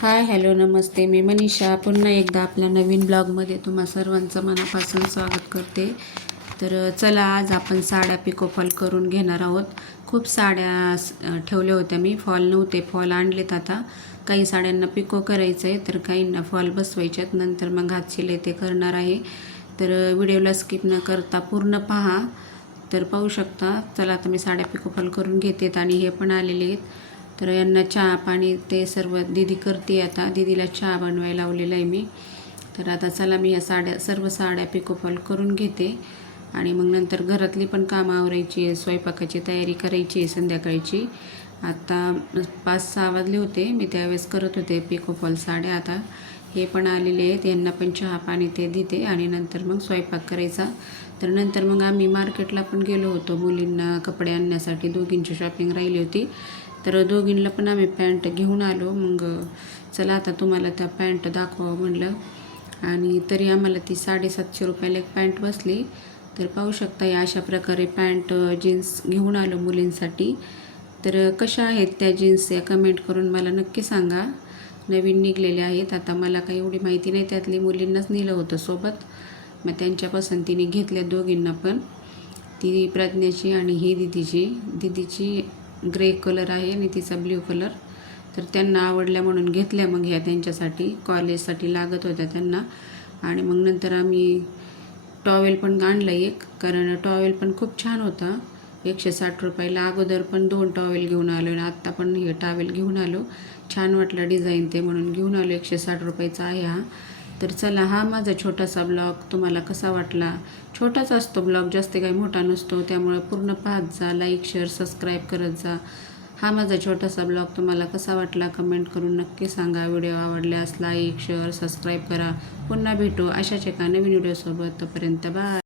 Hi hello नमस्ते, मी मनीषा पुन्हा एकदा आपल्या नवीन ब्लॉगमध्ये तुम्हा सर्वांचं मनापासून स्वागत करते. तर चला, आज आपण साड्या पिको फॉल करून घेणार आहोत. खूप साड्या ठेवल्या होत्या मी, फॉल नव्हते, फॉल आणलेत आता. काही साड्यांना पिको करायचं आहे तर काहींना फॉल बसवायच्यात, नंतर मग हात शिलाई ते करणार आहे. तर व्हिडिओला स्किप न करता पूर्ण पहा. तर पाहू शकता. चला आता मी साड्या पिको फॉल करून घेते आणि हे पण आलेले आहेत. तर यांना चहा पाणी ते सर्व दीदी करते. आता दीदीला चहा बनवायला लावलेला आहे मी. तर आता चला, मी या सर्व साड्या पिको फॉल करून घेते आणि मग नंतर घरातली पण कामं आवरायची आहे, स्वयंपाकाची तयारी करायची आहे संध्याकाळची. आता 5-6 वाजले होते, मी त्यावेळेस करत होते पिको फॉल साड्या. आता हे पण आलेले आहेत, यांना पण चहा पाणी ते देते आणि नंतर मग स्वयंपाक करायचा. तर नंतर मग आम्ही मार्केटला पण गेलो होतो मुलींना कपडे आणण्यासाठी. दोघींची शॉपिंग राहिली होती, तर दोघींना पण आम्ही पॅन्ट घेऊन आलो. मग चला आता तुम्हाला त्या पॅन्ट दाखवावं म्हणलं. आणि तरी आम्हाला ती 750 रुपयाला एक पॅन्ट बसली. तर पाहू शकता, या अशा प्रकारे पॅन्ट जीन्स घेऊन आलो मुलींसाठी. तर कशा आहेत त्या जीन्स या कमेंट करून मला नक्की सांगा. नवीन निघलेले आहेत, आता मला काही एवढी माहिती नाही त्यातली, मुलींनाच नेलं होतं सोबत. मग त्यांच्या पसंतीने घेतल्या दोघींना पण. ती प्रज्ञाची आणि ही दीदीची ग्रे कलर आहे आणि तिचा ब्ल्यू कलर. तर त्यांना आवडल्या म्हणून घेतल्या मग ह्या त्यांच्यासाठी, कॉलेजसाठी लागत होत्या त्यांना. आणि मग नंतर आम्ही टॉवेल पण आणलं एक, कारण टॉवेल पण खूप छान होता. 160 रुपयाला. अगोदर पण 2 टॉवेल घेऊन आलो आणि आत्ता पण हे टॉवेल घेऊन आलो. छान वाटलं डिझाईन ते, म्हणून घेऊन आलो. 160 रुपयाचा आहे हा. तर चला, हा माझा छोटासा ब्लॉग तुम्हाला कसा वाटला. छोटाच असतो ब्लॉग, जास्त काही मोठा नसतो, त्यामुळे पूर्ण पाहत जा, लाईक शेअर सबस्क्राईब करत जा. हा माझा छोटासा ब्लॉग तुम्हाला कसा वाटला कमेंट करून नक्की सांगा. व्हिडिओ आवडल्यास लाईक शेअर सबस्क्राईब करा. पुन्हा भेटू अशाच एका नवीन व्हिडिओसोबत. तोपर्यंत बाय.